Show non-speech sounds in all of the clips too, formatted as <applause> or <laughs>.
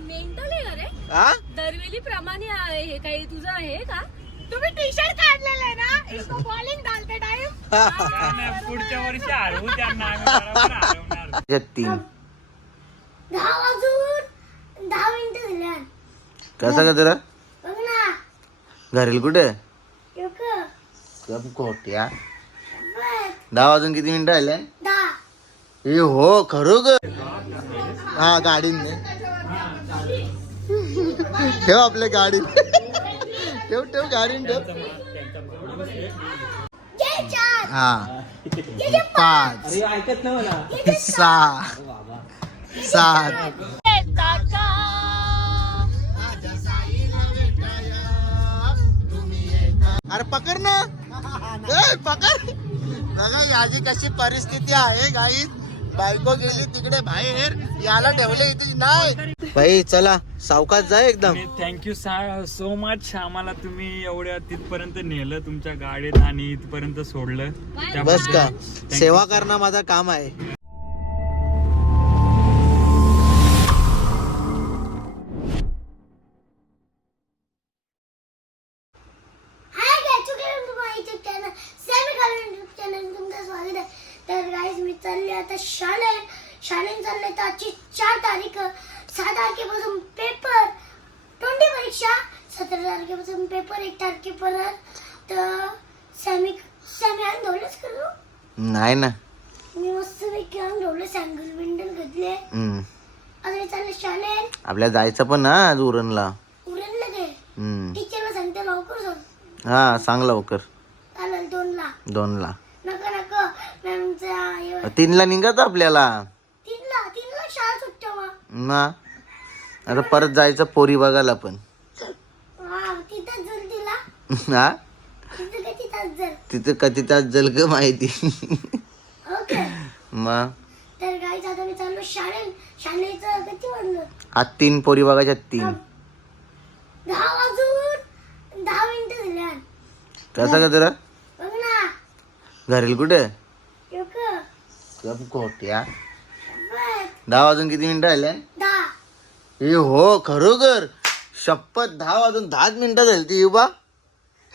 Mental आहे का रे? हा दरवेळी प्रमाणे आहे हे काही तुझं आहे का? तुम्ही टी शर्ट काढलेलं आहे ना? इसको बॉलिंग डालते टाइम पुढच्या वर्षी हरवू त्यांना आम्ही बरोबर हरवणार. <laughs> त्याच्यात तीन. दहा वाजून दहा मिनिटं झाल्या कसं का बघ ना. घरेल कुठे? कम खोट्या दहा वाजून किती मिनिटं राहिले? दहा. ए हो खरोखर. हा गाडीने. ठेव आपल्या गाडी ठेव ठेव गाडी ठेव. हा. पाच सहा सात अरे पकड ना. पकड. बघा याची कशी परिस्थिती आहे गाई बायको गेली तिकडे बाहेर याला ठेवले इथे नाही. भाई चला सावकाश जा एकदम. थँक्यू सो मच आम्हाला तुम्ही एवढ्या तिथपर्यंत नेलं तुमच्या गाडीत आणि इथपर्यंत सोडलं. बस का. सेवा करणं माझं काम आहे. नाही ना. मी मस्त पैकी सँगल बिंडल घेतले. हम्म. आता मी चालले शाळेत. जायचं पण ना आज उरणला. हम्म. टीचरला सांगते लवकर सांग. हा सांग लवकर. चालेल दोनला. दोनला. नका नका. मॅमचा तीनला निघत आपल्याला. तीनला तीनला शाळा सुटते मग. ना. आता परत जायचं पोरी बघायला पण. हा जर तिला. हा? तिथं तिथं कधी तास जल ग माहिती. ओके. मग तर गाईच आता मी चाललो शाळेत शाळेचं किती वाजलं आज तीन पोरी बघायच्या तीन. दहा वाजून दहा मिनिटं झाल्या कसं का तुला बघ ना. घरेल कुठे? बस दहा वाजून किती मिनिटं राहिले? दहा. ए हो खरोखर. शपथ दहा वाजून दहाच मिनिटं झाली ती युबा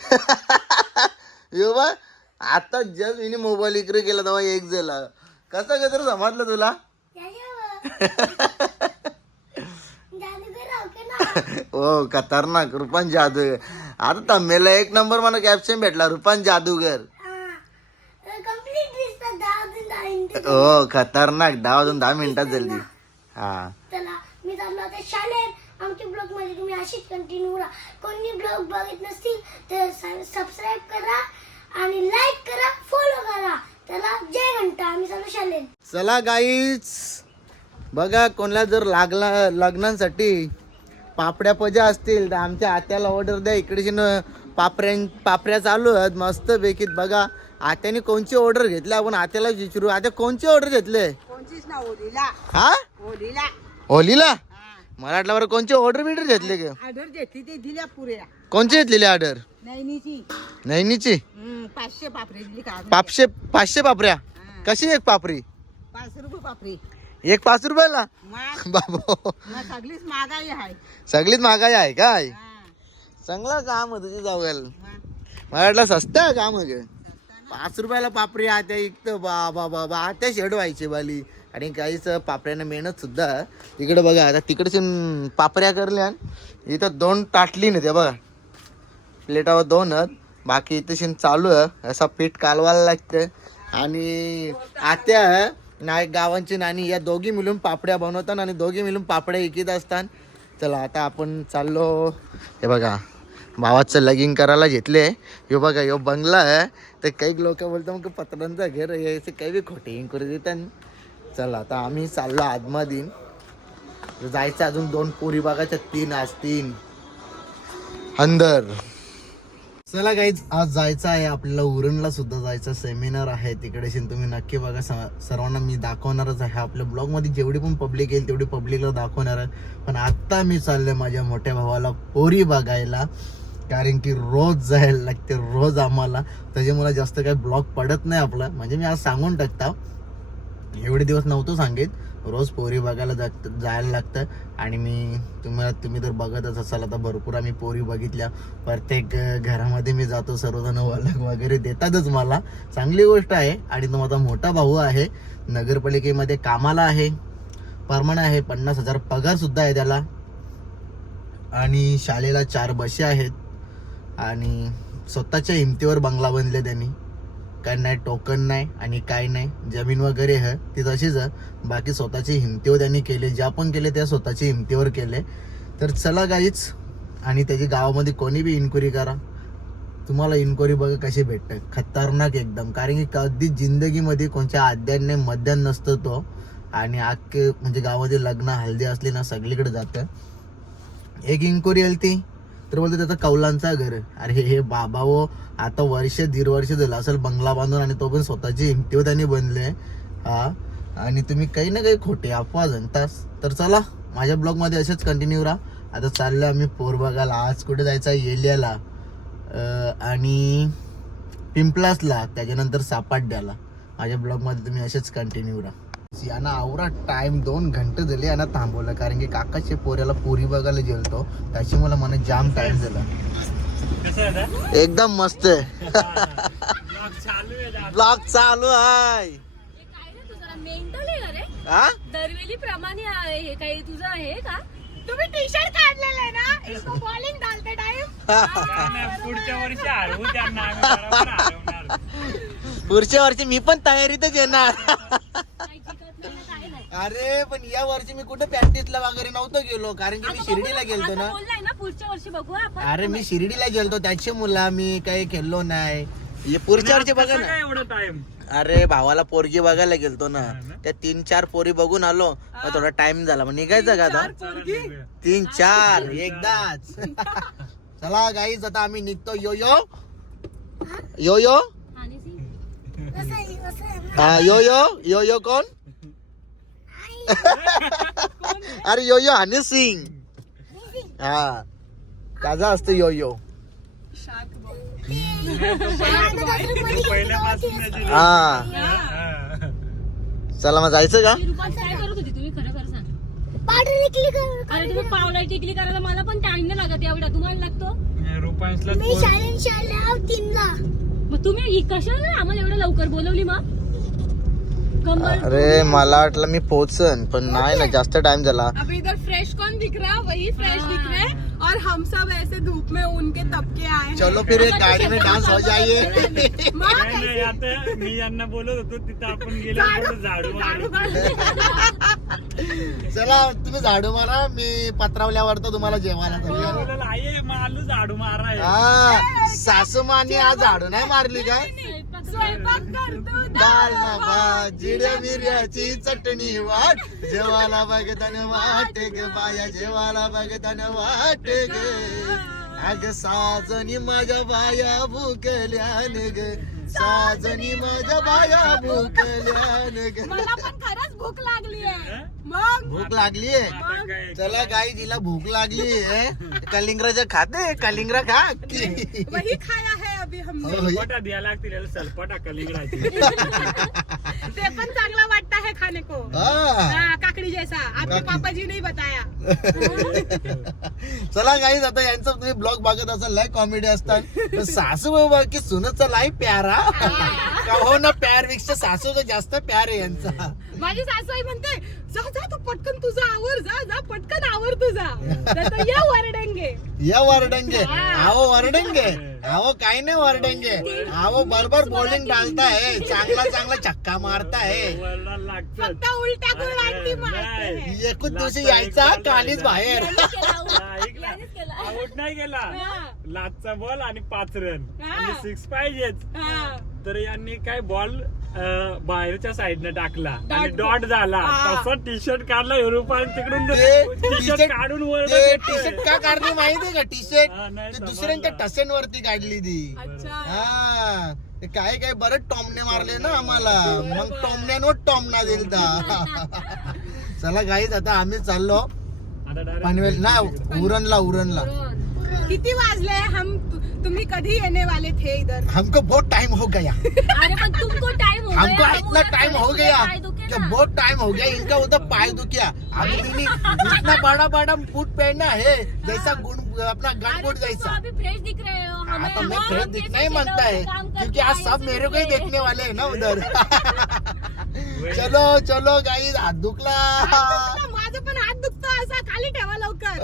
<laughs> युबा आता जस्ट हिने मोबाईल इकडे केला तेव्हा एक झाला कसं का तर समजलं तुला? <laughs> हो खतरनाक. रुपान जादूगर. आता तम्मेला एक नंबर मला कॅप्शन भेटला. रुपान जादूगर. हो खतरनाक. दहा वाजून दहा मिनिटात झाली हा चला मी चाललो आता शाळेत आमच्या ब्लॉगमध्ये तुम्ही अशीच कंटिन्यू राहा. कोणी ब्लॉग बघत नसतील तर सबस्क्राईब करा आणि लाईक करा फॉलो करा. चला जय घंटा. आम्ही चालू शाळेत चला गाईच बघा कोणाला जर लागला लग्नांसाठी पापड्या पजा असतील तर आमच्या आत्याला ऑर्डर द्या. इकडचे न पापऱ्या पापऱ्या चालू आहेत मस्त पैकी बघा आत्याने कोणची ऑर्डर घेतली? आपण आत्याला विचारू. आता कोणची ऑर्डर घेतले? ओलीला. हा? ओलीला. होलीला मला वाटलं बरं कोणची ऑर्डर बिर्डर घेतले का ऑर्डर घेतली ते दिल्या पुऱ्या. कोणची घेतलेली ऑर्डर नैनीची. नैनीची? हम्म, पाचशे पापडी दिली का पाचशे पाचशे पापऱ्या? कशी एक पापरी? पाचशे रुपये पापडी एक पाच रुपयाला? मग. <laughs> बाबा. मग सगळीच महागाई आहे. सगळीच महागाई आहे काय? हा, चांगला काम आहे तुझी मग? मला वाटलं स्वस्त आहे काम आहे? पाच रुपयाला पापरी आत्या इकतं बा बा बा बा आत्या शेड व्हायची बाली आणि काहीच पापऱ्यानं मेहनत सुद्धा. तिकडे बघा आता तिकडचे पापऱ्या करल्या इथं दोन ताटली ना ते बघा. प्लेटावर दोन आहेत. बाकी इथं चालू आहे. असा पीठ कालवायला लागतं. आणि आत्या नाही गावांची नानी या दोघी मिळून पापड्या बनवतात आणि दोघी मिळून पापड्या विकत असतात. चला आता आपण चाललो. हे बघा. भावाचं लगिंग करायला घेतले. यो बघा यो बंगला आहे. तर काही लोक बोलतो मग पत्रांचा घर यायचं असे काही बी खोटे करू देतात चला आता आम्ही चाललो आदमधीन जायचं अजून दोन पोरी बागाच्या तीन आज तीन. अंदर चला गाईज आज जायचं आहे आपल्याला उरणला सुद्धा जायचं सेमिनार आहे. तिकडे तुम्ही नक्की बघा सर्वांना मी दाखवणारच आहे. आपल्या ब्लॉगमध्ये जेवढी पण पब्लिक येईल तेवढी पब्लिकला दाखवणार आहे. पण आत्ता मी चाललोय माझ्या मोठ्या भावाला पोरी बघायला. कारण की रोज जायला लागते रोज आम्हाला. त्याच्यामुळे जास्त काही ब्लॉग पडत नाही आपला. म्हणजे मी आज सांगून टाकता. एवढे दिवस नव्हतो सांगेत रोज पोरी बघायला जात जायला लागतं. आणि मी तुम्हाला तुम्ही तर बघतच असाल. आता भरपूर आम्ही पोरी बघितल्या. प्रत्येक घरामध्ये मी जातो. सर्वजण वलग वगैरे देतातच मला. चांगली गोष्ट आहे. आणि तो माझा मोठा भाऊ आहे. नगरपालिकेमध्ये कामाला आहे. परमनंट आहे. पन्नास हजार पगारसुद्धा आहे त्याला. आणि शाळेला चार बसे आहेत. आणि स्वतःच्या हिमतीवर बंगला बनले त्यांनी. काय नाही टोकन नाही आणि काय नाही. जमीन वगैरे आहे ती तशीच आहे. बाकी स्वतःची हिमतीवर त्यांनी केले. ज्या पण केले त्या स्वतःच्या हिमतीवर केले. तर चला काहीच आणि त्याची गावामध्ये कोणी बी इन्क्वायरी करा. तुम्हाला इन्क्वायरी बघा कशी भेटतं. खतरनाक एकदम. कारण की कधी जिंदगीमध्ये कोणत्या आद्याने मध्यान नसतं तो. आणि आख्खे म्हणजे गावामध्ये लग्न हल्दी असली ना सगळीकडे जातं. एक इन्क्वायरी आली ती तर बोलतो त्याचा कौलांचा घर. अरे हे बाबा वो आता वर्ष दीड वर्ष झालं. असेल बंगला बांधून आणि तो पण स्वतःची हिमतीवर त्यांनी बनले. हा? आणि तुम्ही काही ना काही खोटे अफवा जनतास तर चला माझ्या ब्लॉगमध्ये असेच कंटिन्यू राहा. आता चाललो आम्ही पोर बघायला आज कुठे जायचं येल्याला. आणि पिंपलासला. त्याच्यानंतर सापाड्याला. माझ्या ब्लॉगमध्ये तुम्ही असेच कंटिन्यू राहा. यांना आवरा टाइम दोन घंटे झाले यांना थांबवलं. कारण की काकाच्या पोऱ्याला पुरी बघायला गेलतो. त्याच्यामुळे मला जाम टाइम झाला. कसं आहे आता? एकदम मस्त आहे. ब्लॉग चालू आहे. हे काय रे तू जरा मेंटल आहे का रे? हा दरवेळी प्रमाणे आहे हे काही तुझं आहे का? तुम्ही टी शर्ट काढलेलं आहे ना? इसको बॉलिंग डालते टाइम काय नाही, पुढच्या वर्षी हरवू त्यांना आम्ही बरोबर हरवणार. पुढच्या वर्षी मी पण तयारीतच येणार काही शिकत नाही ना, काय नाही अरे पण या वर्षी मी कुठे प्रॅक्टिसला वगैरे नव्हतो गेलो कारण की मी शिर्डीला गेलतो ना. बोललाय ना पुढच्या वर्षी बघू आपण अरे मी शिर्डीला गेलतो त्याची मुला मी काही खेळलो नाही. हे पुढच्या वर्षी बघा ना. एवढं टाइम अरे भावाला पोरगी बघायला गेलतो ना. ना? त्या तीन चार पोरी बघून आलो मग थोडा टाइम झाला. मग निघायचं का आता? तीन चार एकदाच. <laughs> चला गाईज आता आम्ही निघतो. यो यो. यो यो. हा, यो यो. यो यो कोण? <laughs> अरे यो यो हनी सिंग हा. त्याचा असतो यो यो हा. हा. चला मग जायचं का? अरे तुम्ही पावला टिकली करायला मला पण टाइम नाही लागत एवढा तुम्हाला लागतो रुपांशला मी शाळेत शाळेला तीनला. मग तुम्ही कशाला आम्हाला एवढं लवकर बोलवली मग? अरे मला वाटलं मी पोहोचन पण नाही ना जास्त टाइम झाला. इधर फ्रेश कौन दिख रहा? है वही फ्रेश दिख रहे हैं। और हम सब ऐसे धूप में उनके तबके आए हैं। चलो फिर एक गाडी में डान्स हो जाइए। <laughs> माँ, नाही नाही आता मी यांना बोलत होतो तिथं आपण गेलो झाडू मारू. <laughs> चला तुम्ही झाडू मारा मी पत्रावल्यावर तर तुम्हाला जेवायला. बोलायला, आई मालू झाडू माराय हा सासू माने आज झाडू नाही मारली काय? स्वयंपाक कर तू डाळ ना भात जिऱ्या मिऱ्याची चटणी वाट. जेवाला बघताना वाट ग बाया जेवाला बघताना वाट ग अग साजनी माझ्या बाया भुकल्यान ग साजनी माझ्या बाया भुकल्यान ग मला पण खरंच भूक लागली आहे हं? मग? भूक काय चला गाई जिला भूक लागली आहे कलिंगराच्या खाते कलिंगरा खा की. वही खाया है हो, सलपटा द्यायला लागतील याला सलपटा कलिंगडाची <laughs> ते. पण चांगला वाटता है खाने को. हा. हाँ, काकड़ी जैसा. आपके काकड़ी। पापा जी ने ही बताया. <laughs> चला गाईज आता यांचं तुम्ही ब्लॉग बघत असाल लय कॉमेडी असतात. पण सासू बाबा की सुनचा लाई प्यारा का हो ना प्यारपेक्षा सासूचा जास्त प्यार आहे यांचा. माझी सासूई म्हणते जा जा तू पटकन तुझा आवर जा जा पटकन आवर तुझा. <laughs> या वरडेंगे. या वरडंगे. आवो वरडंगे. आवो काय नाही वरडंगे. आवो बरोबर बॉलिंग डालताय चांगला चांगला छक्का मारताय. वरला लागतं फक्त उलट्या गुळांनी मारते. नाही. एकूच दिवशी यायचा कालीच बाहेर. यानेच केला. आउट नाही गेला. हा. लाचचा बॉल आणि पाच रन हा. आणि सिक्स पाहिजेच. हा. तर यांनी काय बॉल बाहेरच्या साईडने टाकला. आणि Dot. डॉट झाला. हा. तसा टी शर्ट काढला युरोपान तिकडून ते टी शर्ट काढून वर ते टी शर्ट का काढली माहितीये का? टी हा, शर्ट समजलं. दुसऱ्यांच्या टसेंवरती काढली ती. अच्छा. हा. ते काय काय बरं टॉमने मारले ना आम्हाला. मग टॉमण्यावर टॉमना दिलता. <laughs> चला गाईज आता आम्ही चाललो. पनवेल ना उरणला उरणला. किती वाजले? हम तुम्ही कधी येणे वाले थे इधर? हमको बहुत टाइम हो गया। अरे पण तुमको टाइम हो हमको गया, इतना टाइम हो गया। कि ना। बहुत टाइम हो गया इनका उधर पाय दुखिया। अभी मैंने इतना बड़ा बड़ा बूट पहना है जैसा गुण अपना गन बूट जैसा। अभी फ्रेश दिख रहे हो हाँ हमें तो मैं हम फिर कैसे दिखना ही मानता है क्योंकि आज सब मेरे को ही। देखने वाले हैं ना उधर। <laughs> चलो चलो गाईज हात दुखला। माझं पण हात दुखतो असा खाली ठेवा लवकर.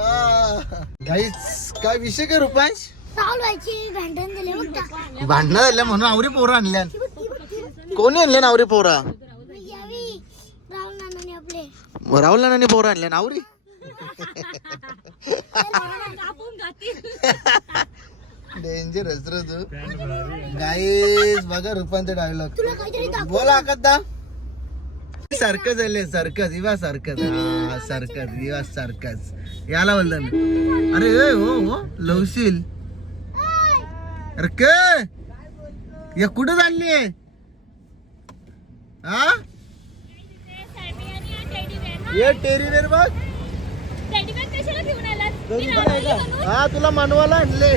गाईज काय विषय काय रुपांश? भांडण बघ म्हणून आवरी पोरं आणल्या कोणी आणले आवरी पोरा? यावी राहुल नानाने आपले. राहुल नानाने पोरं आणल्या घातील डेंजरस रे तू. गाईज बघा रुपांचे डायलॉग तुला काहीतरी दाखव. बोला आकद्दा सर्कस झाले सर्कस इवा सर्कस हा सर्कस इवा सर्कस याला बोलतो मी. अरे ए, हो हो. लवशील. अरे के या कुठं चालली आहे? हा? ये बघ. आहे का? बनवून हा तुला मनवाला आणले.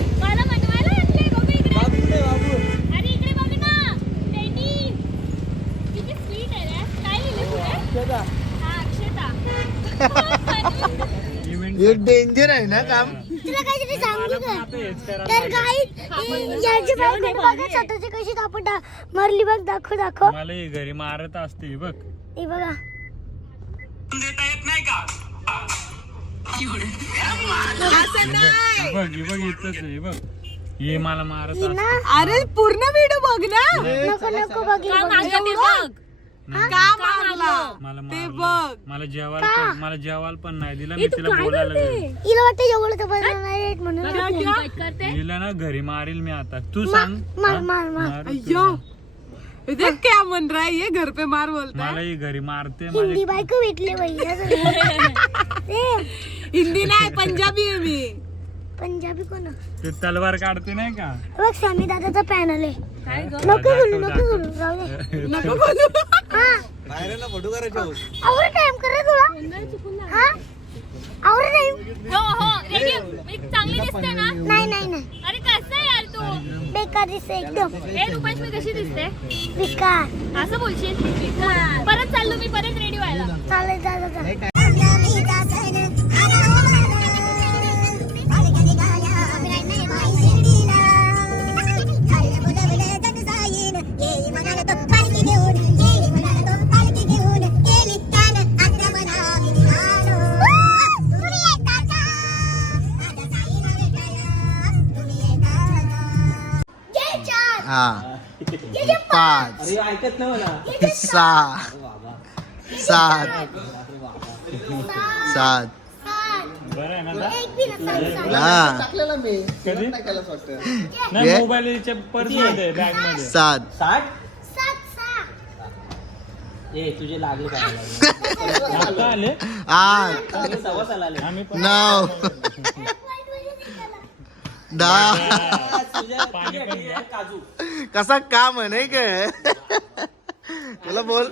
बघू बघ हा हे डेंजर <laughs> आहे ना काम? तुला काहीतरी सांगू का? तर काही याची बायको बघा स्वतःची कशी मरली बघ दाखव दाखव. मला ही घरी मारत असते बघ. हे बघा. असं नाही हे बघ हे बघ इथंच आहे हे बघ. हे मला मारत असते. अरे पूर्ण व्हिडिओ बघ ना. नको नको बघ का बघ. मागलं ते बघ. का मारला? मला ते मारलं. बघ. मला जेवायला पण मला जेवायला पण नाही दिला. मी तिला बोलायला करते? गेलो. हिला वाटतं एवढं तर म्हणून बघा, करते. हिला ना घरी मारील मी आता. तू सांग. मार हा? मार मार. मारील अय्यो. तुला. देख क्या मन रहा है ये घर पे मार बोलता मला ही घरी मारते हिंदी माझे बायको भेटले. <laughs> <laughs> ए, हिंदी नाही <laughs> पंजाबी आहे मी. पंजाबी कोण? ते तलवार काढते नाही का? बघ स्वामी दादाचा पॅनल आहे. काय ग? नको बोलू नको बोलू राहू दे. <laughs> नको बोलू. हा. आवड टाइम कर रे तुला हा? आवड टाइम हो हो रेडी मी चांगली दिसते ना? नाही नाही नाही. अरे कसं आहे यार तू? बेकार दिसते एकदम. ए रुपेश मी कशी दिसते? बेकार. असं बोलशील? परत चाललो मी परत रेडी व्हायला. चालेल जा हा. ये जे पाच सहा सात सात. सात, बरं आहे ना नसेल, सात. कधी? ये? नाही मोबाईलच्या पर्समध्ये बॅगमध्ये. सात. साठ. ए तुझे लागले काय आता आले? आठ. सव्वा साला आले. आम्ही पण नऊ. दहा. काजू कसा काम आहे नाही काय तुला बोल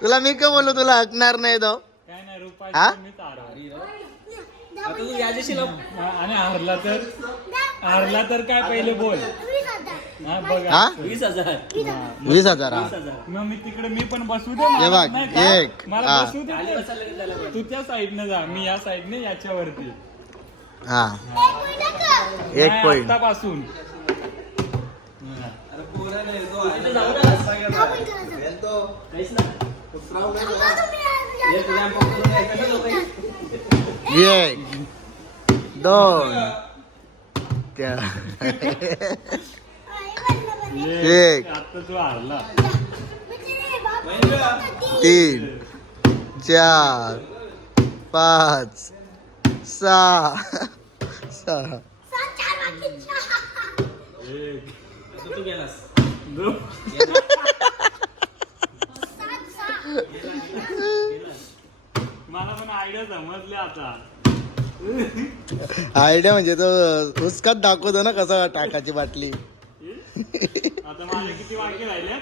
तुला मी का बोललो तुला हकणार नाही तो काय नाही हा? आता तू याच्याशी आणि हारला तर हारला तर काय पहिले बोल वीस हजार. हा बघा वीस हजार वीस हजार हा वीस हजार मग मी तिकडे मी पण बसू दे हे मला बघ, नाही का? एक. मला हा. बसू दे तू त्या साईडने जा मी या साईडने याच्यावरती हा एक कर. एक पॉइंट दोन एक. तीन चार पाच सहा सहा. तू गेलास. मला पण आयडिया समजले आता आयडिया म्हणजे तो उस्कात दाखवतो ना कसा टाकाची बाटली आता माझे किती वाक्य राहिले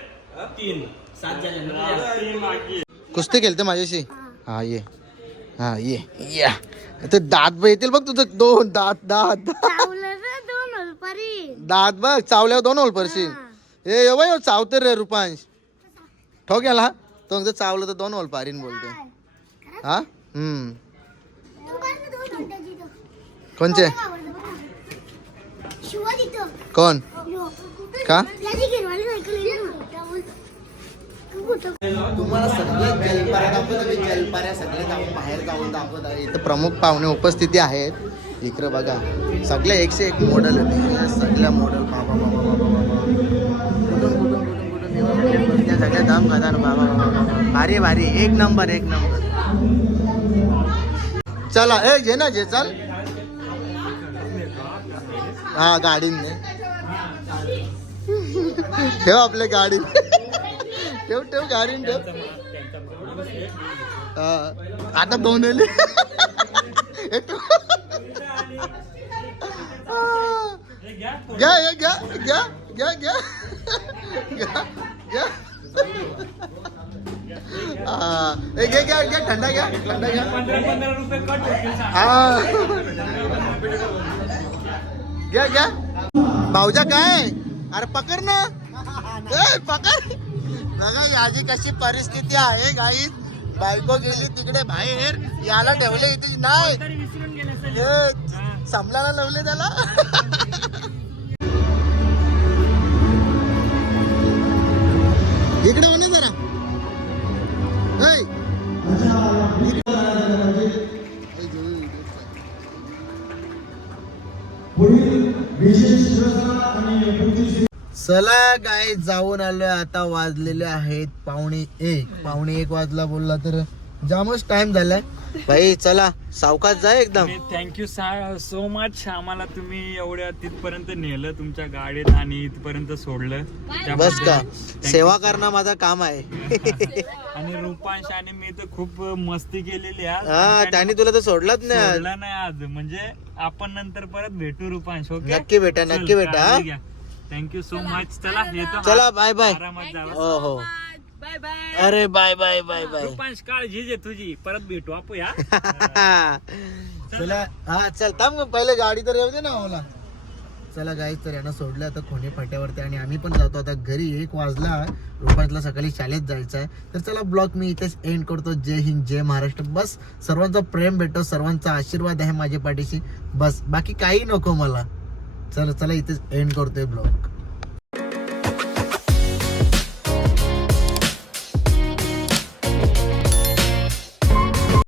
तीन सात झाले ना तीन वाक्य कुस्ती खेळते माझ्याशी हा ये हा ये. या. ते दात बघ येतील बघ तुझं. दोन दात दात. चावलं रे दोन होलपरी. दात बघ चावल्यावर दोन होल परशी ए यो बाई चावते रे रुपांश. ठोक याला तो म्हणतो चावलं तर दोन होल पारीन बोलतो हा? हम्म. कोणचे? कोण? का? तुम्हाला जलपाऱ्या दाखवत जलपाऱ्या बाहेर जाऊन दाखवत आहे. इथं प्रमुख पाहुणे उपस्थिती आहेत. इकडे बघा सगळे एकशे एक मॉडेल आहेत. सगळ्या मॉडेल बाबा बाबा बाबा बाबा कुठून कुठून कुठून कुठून सगळ्या दाम खाणार बाबा बाबा भारी भारी. एक नंबर एक नंबर. चला ए घे ना जे चल. हा गाडीने. <laughs> ठेव आपल्या गाडी <laughs> ठेव ठेव गाडी ठेव. आता दोन आले <laughs> घ्या घ्या घ्या घ्या घ्या. <laughs> घ्या घ्या. घे घ्या घ्या थंडा घ्या थंडा घ्या. हा. घ्या घ्या. भाऊजा काय? अरे पकड ना. पकड. बघा याची कशी परिस्थिती आहे गाई बायको गेली तिकडे बाहेर याला ठेवले इथे. नाही. समलाला लावले त्याला. <laughs> इकडे म्हणे जरा. चला काय जाऊन आलोय. आता वाजलेले आहेत पावणे एक. पावणे एक वाजला बोलला तर जामच टाइम झालाय. भाई चला सावकाश जा एकदम. थँक्यू सो मच आम्हाला तुम्ही एवढ्या तिथपर्यंत नेलं तुमच्या गाडीत आणि इथपर्यंत सोडलं. बस का. सेवा करणं माझं काम आहे. <laughs> आणि रुपांश आणि मी तर खूप मस्ती केलेली हा त्यांनी तुला तर सोडलंच नाही नाही आज. म्हणजे आपण नंतर परत भेटू रुपांश ओके? नक्की भेटा नक्की भेटा थँक्यू सो मच चला. येतो चला बाय बाय आरामात जावा. हो हो. बाय बाय अरे bye bye bye bye Rupansh काळजी घे तुझी. परत भेटू आपण या. <laughs> चला. हा चल थांब मग पहिले गाडी तर येऊ दे ना ओला चला गाईच तर यांना सोडलं. आता खोणे फाट्यावरती आणि आम्ही पण जातो. आता घरी एक वाजला. रुपांतला सकाळी शाळेत जायचं आहे तर चला ब्लॉग मी इथेच एंड करतो. जय हिंद जय महाराष्ट्र. बस सर्वांचा प्रेम भेटो. सर्वांचा आशीर्वाद आहे माझ्या पाठीशी. बस बाकी काही नको मला. चला चला इथेच एंड करतोय ब्लॉग